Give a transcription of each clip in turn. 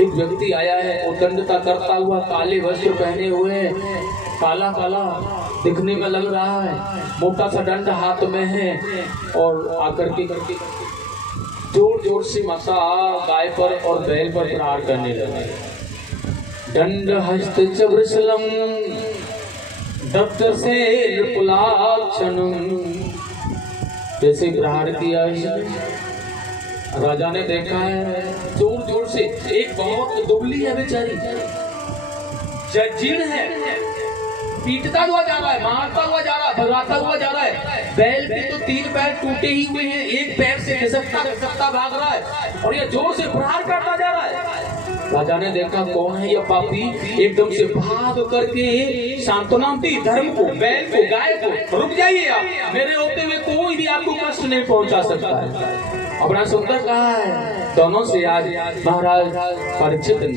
एक व्यक्ति आया है, उद्दंडता करता हुआ, काले वस्त्र पहने हुए, काला काला दिखने में लग रहा है, मोटा सा दंड हाथ में है और आकर के जोर जोर से माता गाय पर और बैल पर प्रहार करने लगे। दंड हस्त चवृषलम दत्त से पुलाक्षणम, जैसे प्रहार किया राजा ने देखा है जोर जोर से, एक बहुत दुबली है बेचारी, जीर्ण है, पीटता हुआ जा रहा है, मारता हुआ जा रहा है, भगाता हुआ जा रहा है। बैल के तो 3 पैर टूटे ही हुए हैं, एक पैर से खिसकता भाग रहा है और ये जोर से प्रहार करता जा रहा है। राजा ने देखा कौन है यह पापी, एकदम से भाग करके सांत्वना दी धर्म को, बैल को, गाय को, रुक जाइए आप, मेरे होते हुए कोई भी आपको कष्ट नहीं पहुंचा सकता है। और बड़ा सुंदर कहा है दोनों से आज महाराज परीक्षित ने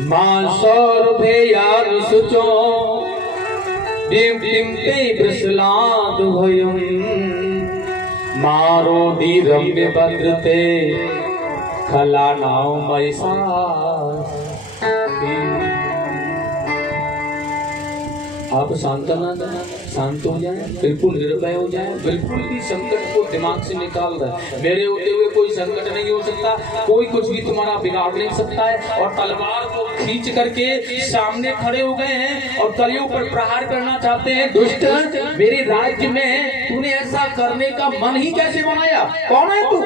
मां सौरभे यार सुचो डिम डिम ते प्रसलाद भयम मारो धीरम में बद्रते खला नाव मैसा। आप शांत हो जाए, बिल्कुल निर्भय हो जाए, बिल्कुल भी संकट को दिमाग से निकाल रहे। मेरे होते हुए कोई संकट नहीं हो सकता, कोई कुछ भी तुम्हारा बिगाड़ नहीं सकता है। और तलवार को खींच करके सामने खड़े हो गए हैं और कलियों पर प्रहार करना चाहते हैं। दुष्ट, मेरे राज्य में तूने ऐसा करने का मन ही कैसे बनाया? कौन है तू?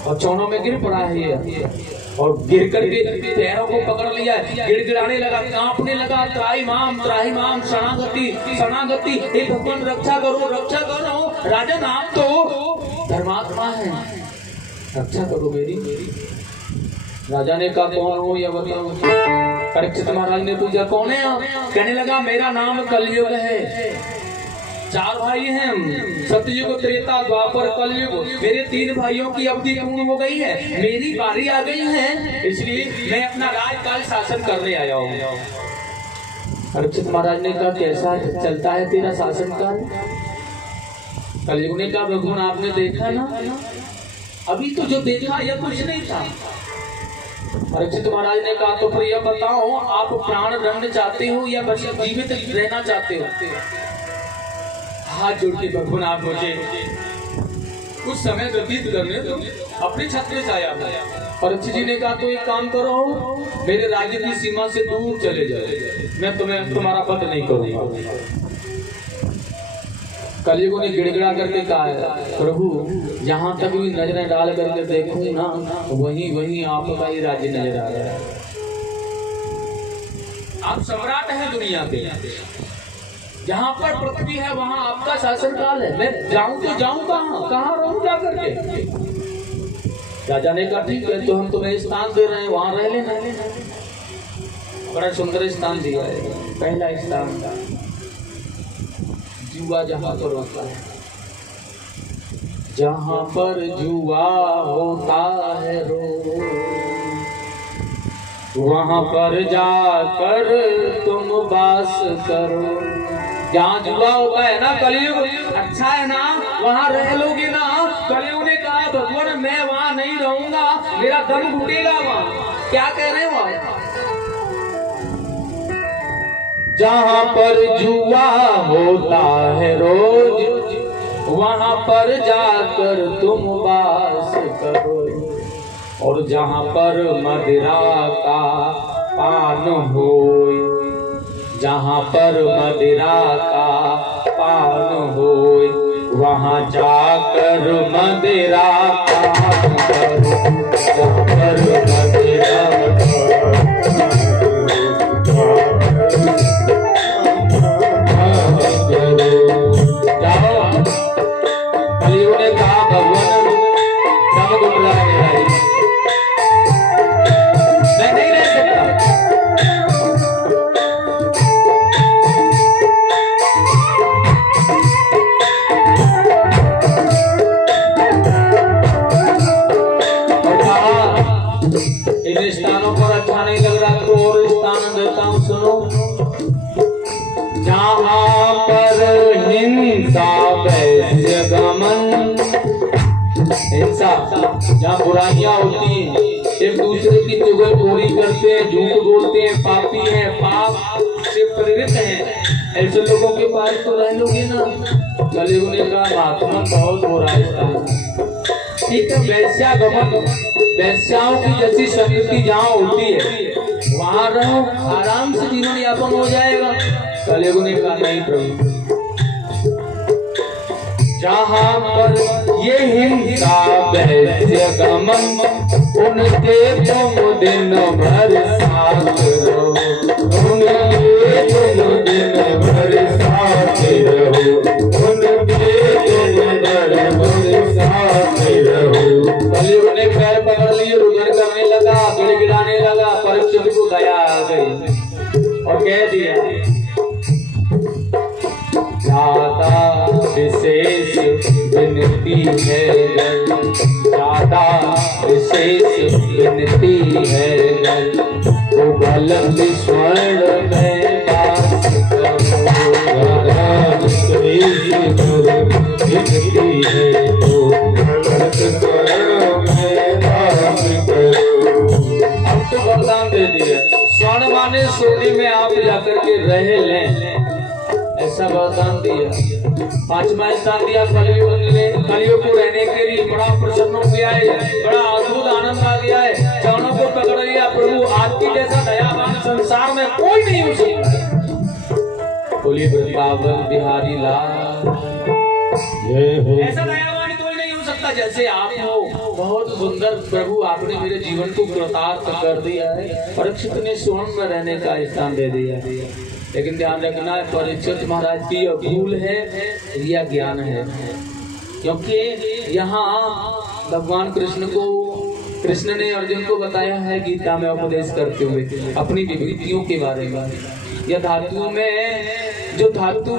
और चौनों में गिर पड़ा है और गिर करके पैरों को पकड़ लिया, गिड़गिड़ाने लगा, कांपने लगा, त्राही माम शरणागति शरणागति, हे भगवान रक्षा करो। राजा नाम तो धर्मात्मा है, रक्षा करो मेरी। राजा ने कहा कौन हो यह बताओ। परीक्षित महाराज ने पूछा कौन है आप? कहने लगा मेरा नाम कलयुग है, 4 भाई हैं हम, सतयुग, त्रेता, द्वापर, कलयुग। मेरे 3 भाइयों की अवधि पूर्ण हो गई है, मेरी बारी आ गई है, इसलिए मैं अपना राजकाल शासन करने आया हूँ। परीक्षित महाराज ने कहा कैसा चलता है तेरा शासन काल? कलयुग ने कहा भगवान आपने देखा ना, अभी तो जो देखा यह कुछ नहीं था। परीक्षित महाराज ने कहा तो फिर यह बताओ आप प्राण दंड चाहते हो या बस जीवित रहना चाहते हो? हाथ जोड़ के भगवान आप मुझे कुछ समय व्यतीत करने दो, अपने छत्र छाया में। परीक्षित जी ने कहा तो एक काम करो, मेरे राज्य की सीमा से दूर चले जाओ, मैं तुम्हारा पद नहीं करूंगा। कलयुग ने गिड़गिड़ा करके कहा है प्रभु जहां तक भी नजरें डाल करके देखूं ना, वहीं आपका ही राज्य नजर आ रहा है। आप सम्राट हैं दुनिया के, जहाँ पर पृथ्वी है वहाँ आपका शासन काल है, मैं जाऊं तो जाऊं कहाँ रहूं जाकर के? राजा ने कहा ठीक है तो हम तुम्हें स्थान दे रहे हैं, वहाँ रह लेना। बड़ा सुंदर स्थान दिया है। पहला स्थान जुआ जहाँ पर होता है, जहाँ पर जुआ होता है रोज, वहाँ पर जाकर तुम वास करो। जहाँ जुआ होता है ना कलयुग, अच्छा है ना, वहाँ रह लोगे ना। कलयुग ने कहा भगवान मैं वहाँ नहीं रहूंगा, मेरा दम घुटेगा वहाँ। क्या कह रहे हैं वहाँ? जहाँ पर जुआ होता है रोज, वहाँ पर जाकर तुम वास करो। और जहाँ पर मदिरा का पान होए, जहाँ पर मदिरा का पान होए, वहाँ जाकर मदिरा पान करो। जहाँ पर मदिरा जाओ। कलयुग ने कहा भगवान दम घुट रहा है मेरा, मैं नहीं रह सकता। इन स्थानों पर अच्छा नहीं लग रहा तो और स्थान देता हूँ, सुनो। जहाँ पर हिंसा वैश्य गमन, हिंसा जहाँ बुराइयां होती हैं, एक दूसरे की चुगलखोरी करते हैं, झूठ बोलते हैं, पापी हैं, पाप से प्रेरित हैं, ऐसे लोगों के पास तो रह लोगे ना। कलयुग ने कहा महात्मा बहुत हो रहा है। ठीक है, वैश्या गमन, वैश्याओं की जैसी संगति जहाँ होती है वहां रहो, आराम से जीवन यापन हो जाएगा। कलयुग ने कहा नहीं प्रभु, जहाँ पर ये हिंसा वैश्य गमन, उनके तुम दिन भर साथ रहो, उनके तुम दिन भर साथ रहो, उनके तुम दिन भर साथ रहो। कलयुग ने पैर पकड़ लिए, रुदन करने लगा, गिड़गिड़ाने लगा। परीक्षित को दया आ गई और कह दिया ज्यादा विशेष विनती है, ज्यादा विशेष विनती है, वो गलत स्वर्ण में वास करो, ज्यादा विशेष विनती है, वो गलत स्वर्ण में वास करो। अब तो वरदान दे दिया, स्वर्ण माने सोने में आप जाकर के रह लें, ऐसा वरदान दिया। पांचवा स्थान दिया कलयुग ने, कलयुग को रहने के लिए बड़ा प्रसन्न हो गया है, बड़ा अद्भुत आनंद आ गया है, चरणों को पकड़ लिया। प्रभु आपकी जैसा दयावान संसार में कोई नहीं हो सकता। बोलिए वृंदावन बिहारी लाल, ऐसा दयावान कोई नहीं हो सकता जैसे आप हो। बहुत सुंदर प्रभु, आपने मेरे जीवन को कृतार्थ कर दिया है। परीक्षित ने स्वर्ण में रहने का स्थान दे दिया, लेकिन ध्यान रखना है परीक्षित महाराज की भूल है या ज्ञान है, क्योंकि यहाँ भगवान कृष्ण ने अर्जुन को बताया है गीता में उपदेश करते हुए अपनी विभूतियों के बारे में। यह धातु में जो धातु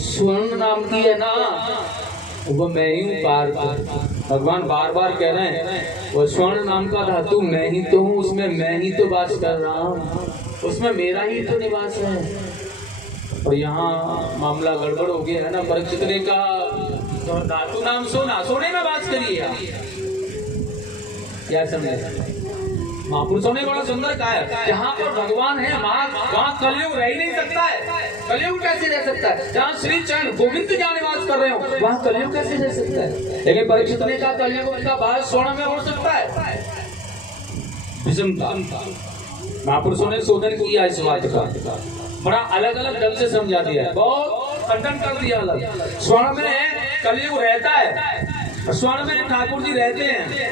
स्वर्ण नाम की है ना, वो मैं ही हूँ पार्थ। भगवान बार बार कह रहे हैं वो स्वर्ण नाम का धातु मैं ही तो हूँ, उसमें मैं ही तो वास कर रहा हूँ, उसमें मेरा ही तो निवास है। और यहाँ मामला गड़बड़ हो गया है ना। परीक्षित ने कहा धातु नाम सोना, सोने में वास करिए आप, क्या समझे। महापुरुषों ने बड़ा सुंदर कहा है, जहाँ पर भगवान है वहाँ कलयुग रह ही नहीं सकता है। कलयुग कैसे रह सकता है? जहाँ श्री चरण गोविंद जहाँ निवास कर रहे हो वहाँ कलयुग कैसे रह सकता है? लेकिन परीक्षित ने कहा कलयुग का भाग स्वर्ण में हो सकता है। महापुरुषों ने शोधन किया इस बात का, बड़ा अलग अलग ढंग से समझा दिया है, बहुत खंडन कर दिया अलग। स्वर्ण में कलयुग रहता है, स्वर्ण में ठाकुर जी रहते हैं।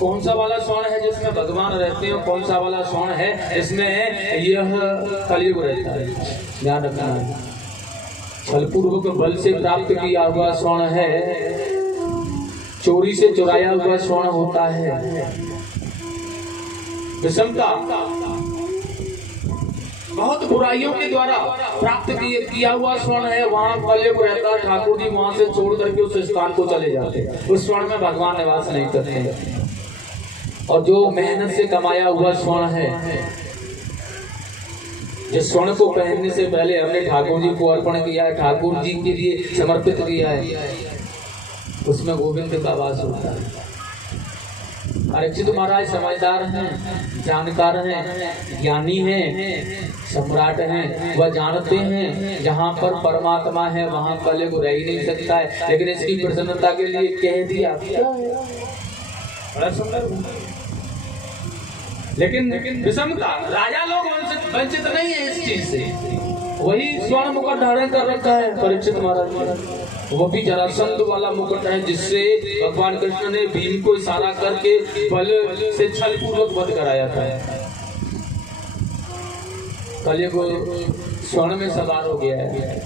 कौन सा वाला स्वर्ण है जिसमें भगवान रहते हैं, कौन सा वाला स्वर्ण है जिसमें यह कलयुग रहता है? ध्यान रखना है। छलपूर्वक बल से प्राप्त किया हुआ स्वर्ण है, चोरी से चुराया हुआ स्वर्ण होता है। विषमता बहुत बुराइयों के द्वारा प्राप्त किया हुआ स्वर्ण है, वहाँ कलयुग रहता है। ठाकुर जी वहां से छोड़ करके उस स्थान को चले जाते हैं, उस स्वर्ण में भगवान निवास नहीं करते। और जो मेहनत से कमाया हुआ स्वर्ण है, जिस स्वर्ण को पहनने से पहले हमने ठाकुर जी को अर्पण किया है, ठाकुर जी के लिए समर्पित किया है, उसमें गोविंद का वास होता है। परीक्षित महाराज समझदार हैं, जानकार हैं, ज्ञानी हैं, सम्राट हैं। वह जानते हैं जहाँ पर परमात्मा है वहाँ कलयुग रह ही नहीं सकता है, लेकिन इसकी प्रसन्नता के लिए कह दिया। बड़ा सुंदर। लेकिन विषमता, राजा लोग वंचित नहीं है इस चीज से। वही स्वर्ण मुकुट धारण कर रखा है परीक्षित महाराज, वो भी जरासंध वाला मुकुट है, जिससे भगवान कृष्ण ने भीम को इशारा करके बल से छल पूर्वक वध कराया था। कलयुग स्वर्ण में सवार हो गया है,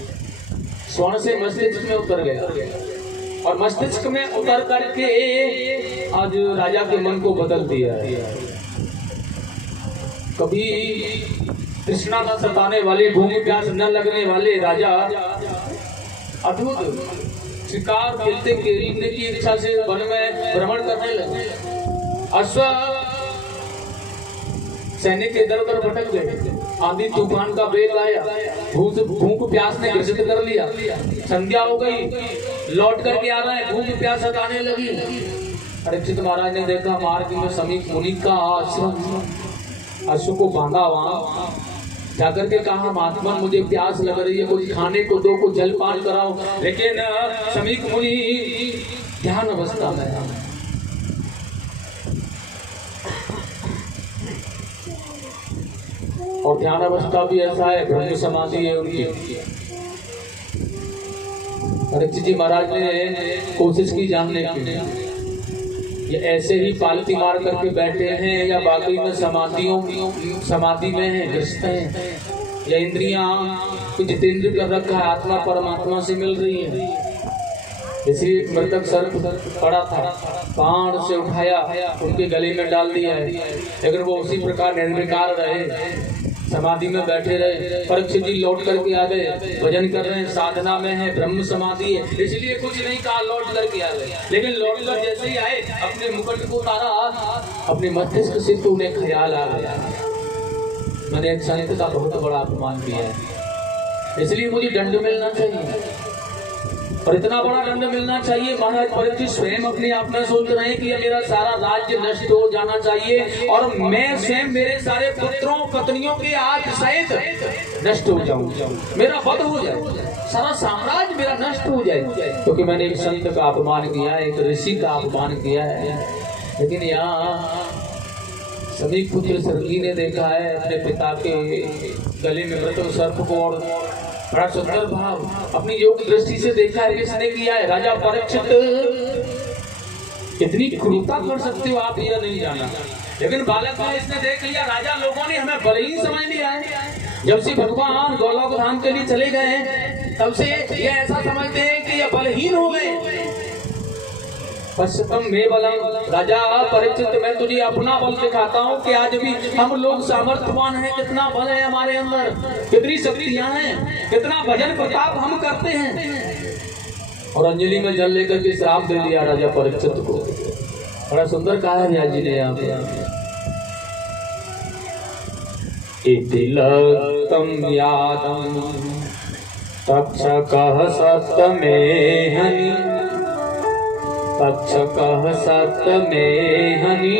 स्वर्ण से मस्तिष्क में उतर गया, और मस्तिष्क में उतर करके आज राजा के मन को बदल दिया है। कभी तृष्णा न सताने वाले, भूख प्यास न लगने वाले राजा अद्भुत शिकार खेलते खेलने की इच्छा से वन में भ्रमण करने लगे। अश्व सैनिक के इधर उधर भटक गए, आंधी तूफान का वेग आया, भूख प्यास ने ग्रसित कर लिया। संध्या हो गई, लौट करके आ रहे हैं, भूख प्यास सताने लगी। परीक्षित महाराज ने देखा मार्ग में समीप मुनि का आश्रम, अश्व को बांधा वहां जाकर के कहा महात्मा मुझे प्यास लग रही है, कुछ खाने को दो, कुछ जलपान कराओ। लेकिन समीप मुनि ध्यान अवस्था में है, और ध्यान अवस्था भी ऐसा है, ब्रह्म समाधि है उनकी। परीक्षित जी महाराज ने कोशिश की जानने की, ये ऐसे ही पालती मार करके बैठे हैं या बाकी में समाधि में है, व्यस्त हैं, या इंद्रियां कुछ जितेंद्र कर रखा है, आत्मा परमात्मा से मिल रही है। इसलिए मृतक सर्प पड़ा था, बाण से उठाया, उनके गले में डाल दिया है, लेकिन वो उसी प्रकार निर्विकार रहे, समाधि में बैठे रहे। परीक्षित जी लौट करके आ गए, भजन कर रहे हैं, साधना में है, ब्रह्म समाधि है, इसलिए कुछ नहीं कहा, लौट करके आ गए। लेकिन लौट कर जैसे ही आए, अपने मुकुट को उतारा, अपने मस्तिष्क से तो उन्हें ख्याल आ गया, मैंने एक संत का बहुत बड़ा अपमान किया है, इसलिए मुझे दंड मिलना चाहिए, और इतना बड़ा दंड मिलना चाहिए। महाराज परीक्षित स्वयं अपने आप में सोच रहे हैं कि ये मेरा सारा राज्य नष्ट हो जाना चाहिए, और मैं स्वयं मेरे सारे पुत्रों पत्नियों के आग सहित नष्ट हो जाऊं, मेरा वध हो जाए, सारा साम्राज्य मेरा नष्ट हो जाए, क्योंकि मैंने एक संत का अपमान किया है, एक ऋषि का अपमान किया है। लेकिन यहाँ सभी पुत्र सर्गी ने देखा है अपने पिता के गले में मृत सर्प को, और बड़ा सुंदर भाव अपनी योग दृष्टि से देखा है, किसने किया है? राजा परीक्षित। कितनी क्रूरता कर सकते हो आप, यह नहीं जाना, लेकिन बालक में इसने देख लिया, राजा लोगों ने हमें बलहीन समझ लिया है। जब से भगवान गोलोक धाम के लिए चले गए तब से ये ऐसा समझते हैं कि ये बलहीन हो गए। पश्चिम में बलम, राजा परीक्षित मैं तुझे अपना बल दिखाता हूँ कि आज भी हम लोग सामर्थ्यवान हैं, कितना बल है हमारे अंदर, कितनी शक्तियां हैं, कितना भजन प्रताप हम करते हैं। और अंजलि में जल लेकर के श्राप दे दिया राजा परीक्षित को। बड़ा सुंदर कहा है व्यास जी ने यहाँ पे, इति लक्तम यादम तक्षकः सप्तमेहनि, तक्षकः सप्तमेहनि,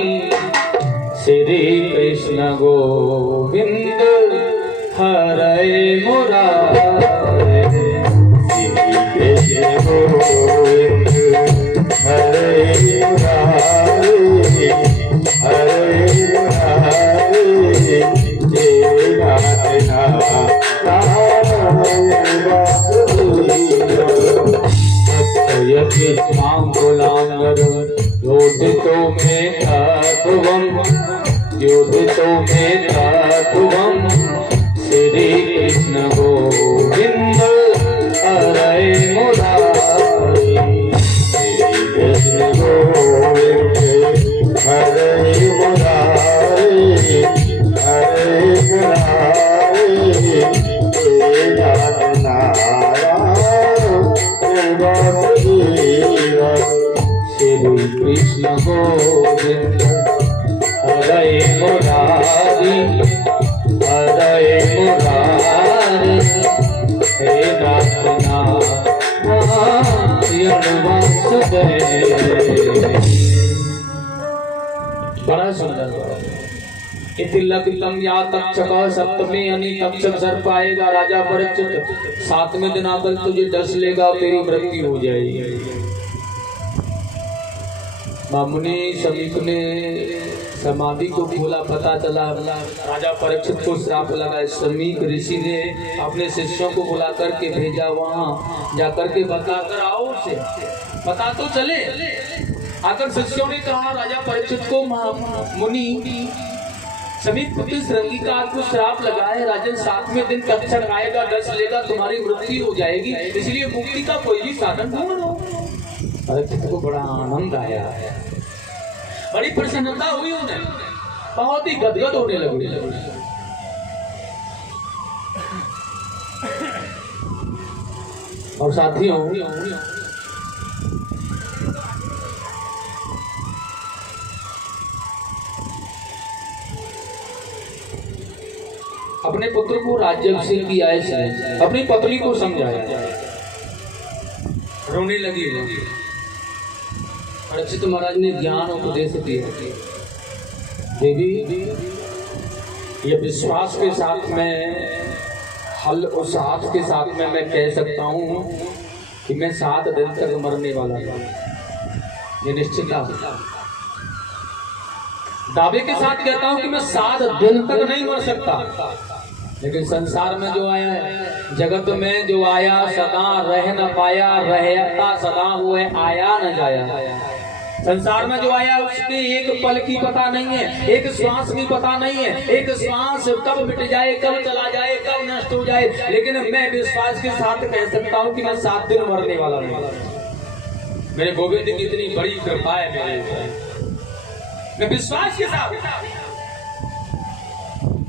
श्री कृष्ण गोविंद हरे मुरारे, श्री कृष्ण गोविंद हरे मुरारे, हरे मुरारे, हे नाथ योधितो में तत्वम, योधितो में तत्वम, श्री कृष्ण गोविंद हरे मुरारी, श्री कृष्ण गोविंद हरे मुरारी, हरे मुरारी, हे नाथ श्री कृष्ण गोविंद हरे मुरारी, हरे मुरारी, हे नाथ नारायण वासुदेव। बड़ा सुंदर। इति लग्तम या तक्षक सप्तमी यानी तक्षक सर्प आएगा राजा परीक्षित, 7वें दिन आकर तुझे डस लेगा, तेरी मृत्यु हो जाएगी। मुनि समीप ने समाधि को खोला, पता चला राजा परीक्षित को श्राप लगा। समीप ऋषि ने अपने शिष्यों को बुला करके भेजा, वहां जाकर के बता कर आओ उसे, पता तो चले। आकर शिष्यों ने कहा राजा परीक्षित को मुनि समीप पुत्र श्रृंगी का आपको श्राप लगा है, राजन 7वें दिन तक्षक आएगा, डस लेगा, तुम्हारी मृत्यु हो जाएगी, इसलिए मुक्ति का कोई भी साधन ढूंढो। परीक्षित को बड़ा आनंद आया, बड़ी प्रसन्नता हुई उन्हें, बहुत ही गदगद होने लगे। और साथियों अपने पुत्र को राज्याभिषेक किया है, अपनी पत्नी को समझाया, रोने लगी। परीक्षित महाराज ने ज्ञान उपदेश दिया, देवी ये विश्वास के साथ में हल उस हाथ के साथ में मैं कह सकता हूँ कि मैं 7 दिन तक मरने वाला हूँ। ये निश्चित दावे के साथ कहता हूँ कि मैं 7 दिन तक नहीं मर सकता। लेकिन संसार में जो आया है, जगत में जो आया सदा रह न पाया, रहता सदा वो है आया न जाया। संसार में जो आया उसके एक पल की पता नहीं है, एक श्वास की पता नहीं है, एक श्वास कब मिट जाए, कब चला जाए, कब नष्ट हो जाए। लेकिन मैं विश्वास के साथ कह सकता हूँ कि मैं 7 दिन मरने वाला नहीं। मेरे गोविंद की इतनी बड़ी कृपा है मेरे ऊपर। मैं विश्वास के साथ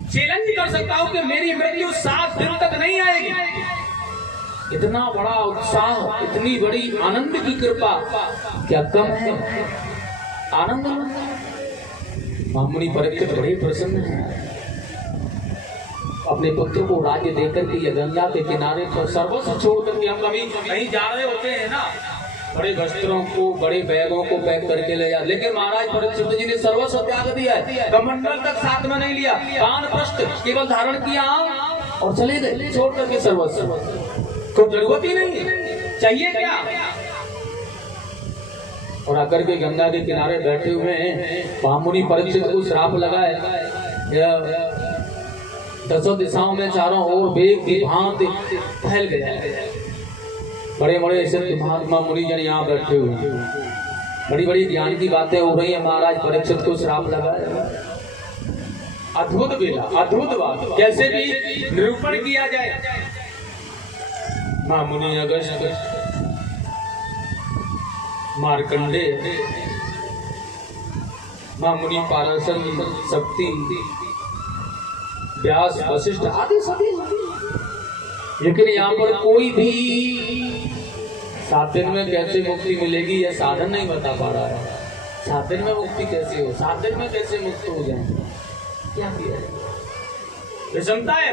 चैलेंज कर सकता हूँ कि मेरी मृत्यु 7 दिन तक नहीं आएगी। इतना बड़ा उत्साह, इतनी बड़ी आनंद की कृपा क्या कम है? आनंद मुनि परीक्षित बड़े प्रसन्न हैं। अपने पुत्र को राज्य देकर के गंगा के किनारे पर सर्वस्व छोड़ करके, हम कभी कहीं जा रहे होते हैं ना, बड़े वस्त्रों को, बड़े बैगों को पैक करके ले जा, लेकिन महाराज परीक्षित जी ने सर्वस्व त्याग दिया है। कमंडल तक साथ में नहीं लिया, कान पृष्ठ केवल धारण किया और चले गए छोड़ करके सर्वस्व। तो जरूरत ही नहीं, चाहिए क्या? और आकर के गंगा के किनारे बैठे हुए हैं। मुनि परीक्षित को श्राप लगा है, 10 दिशाओं में चारों ओर वेग की भांति फैल गया। बड़े बड़े ऐसे महात्मा मुनि जन यहाँ बैठे हुए हैं, बड़ी बड़ी ज्ञान की बातें हो रही है। महाराज परीक्षित को श्राप लगा है। अद्भुत बेला, अद्भुत बात, कैसे भी निरूपण किया जाए। मां मुनि अगस्त, मार्कंडे, मां मुनि पाराशर, शक्ति, व्यास, वशिष्ठ आदि सभी। लेकिन यहाँ पर कोई भी 7 दिन में कैसे मुक्ति मिलेगी यह साधन नहीं बता पा रहा है। 7 दिन में मुक्ति कैसे हो, 7 दिन में कैसे मुक्त हो जाए, क्या किया है? विषमता है।